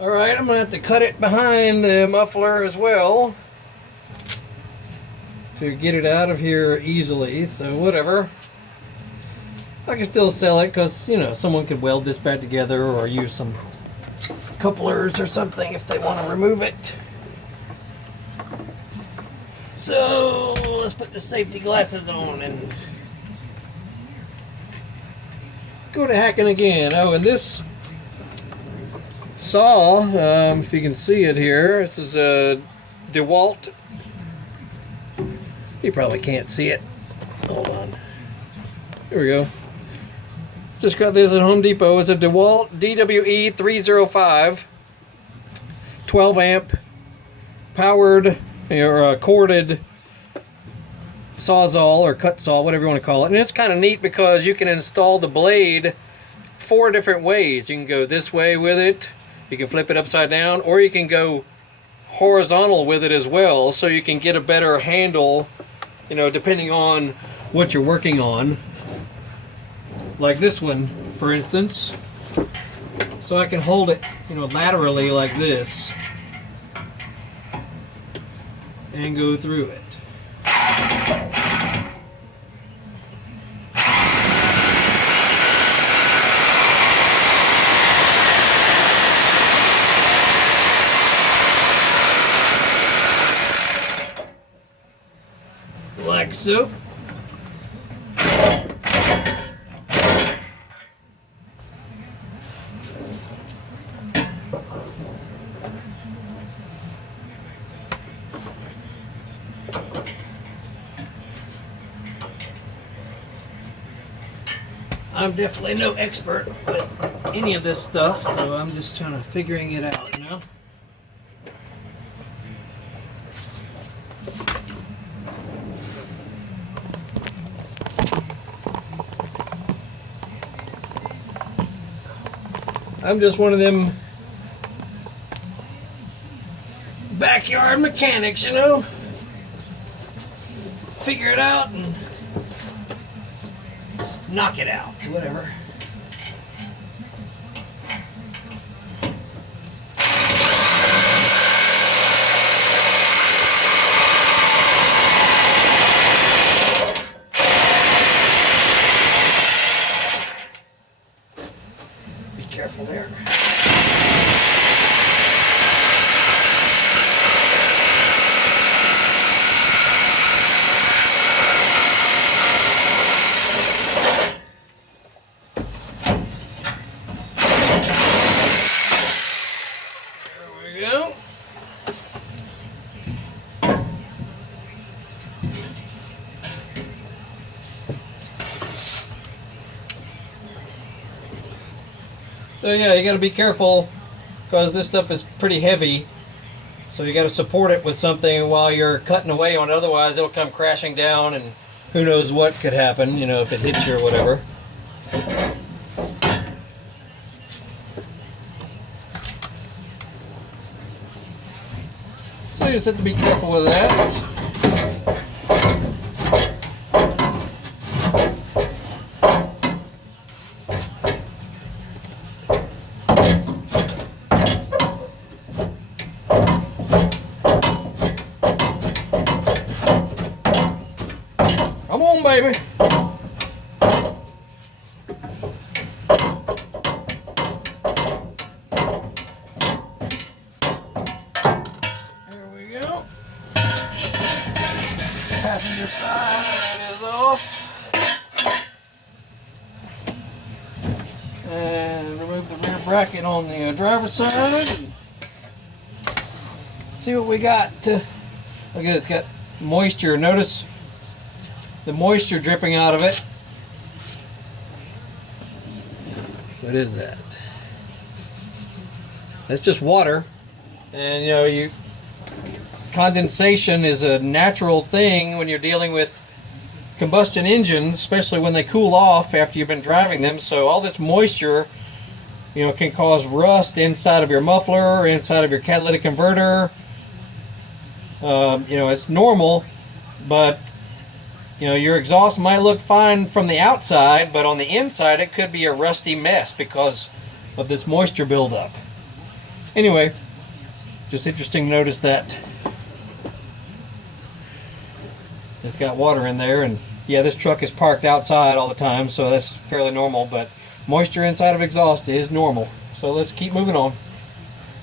Alright, I'm going to have to cut it behind the muffler as well to get it out of here easily, so whatever. I can still sell it because, you know, someone could weld this back together or use some couplers or something if they want to remove it. So let's put the safety glasses on and go to hacking again. Oh, and this saw, if you can see it here, this is a DeWalt. You probably can't see it. Hold on. Here we go. Just got this at Home Depot. It's a DeWalt DWE 305 12 amp powered or corded sawzall or cut saw, whatever you want to call it. And it's kind of neat because you can install the blade 4 different ways. You can go this way with it, you can flip it upside down, or you can go horizontal with it as well, so you can get a better handle, you know, depending on what you're working on. Like this one, for instance. So I can hold it, you know, laterally like this and go through it. Like so. I'm definitely no expert with any of this stuff, so I'm just trying to figuring it out, you know? I'm just one of them backyard mechanics, you know? Figure it out and knock it out, whatever. Be careful there. So yeah, you got to be careful because this stuff is pretty heavy. So you got to support it with something while you're cutting away on it. Otherwise, it'll come crashing down, and who knows what could happen, you know, if it hits you or whatever. So you just have to be careful with that. Come on, baby. There we go. Passenger side is off. And remove the rear bracket on the driver's side. See what we got. Look at it, it's got moisture. Notice the moisture dripping out of it. What is that? That's just water. And you know, condensation is a natural thing when you're dealing with combustion engines, especially when they cool off after you've been driving them. So all this moisture, you know, can cause rust inside of your muffler, inside of your catalytic converter. You know, it's normal, but you know, your exhaust might look fine from the outside, but on the inside it could be a rusty mess because of this moisture buildup. Anyway, just interesting to notice that it's got water in there. And yeah, this truck is parked outside all the time, so that's fairly normal, but moisture inside of exhaust is normal. So let's keep moving on.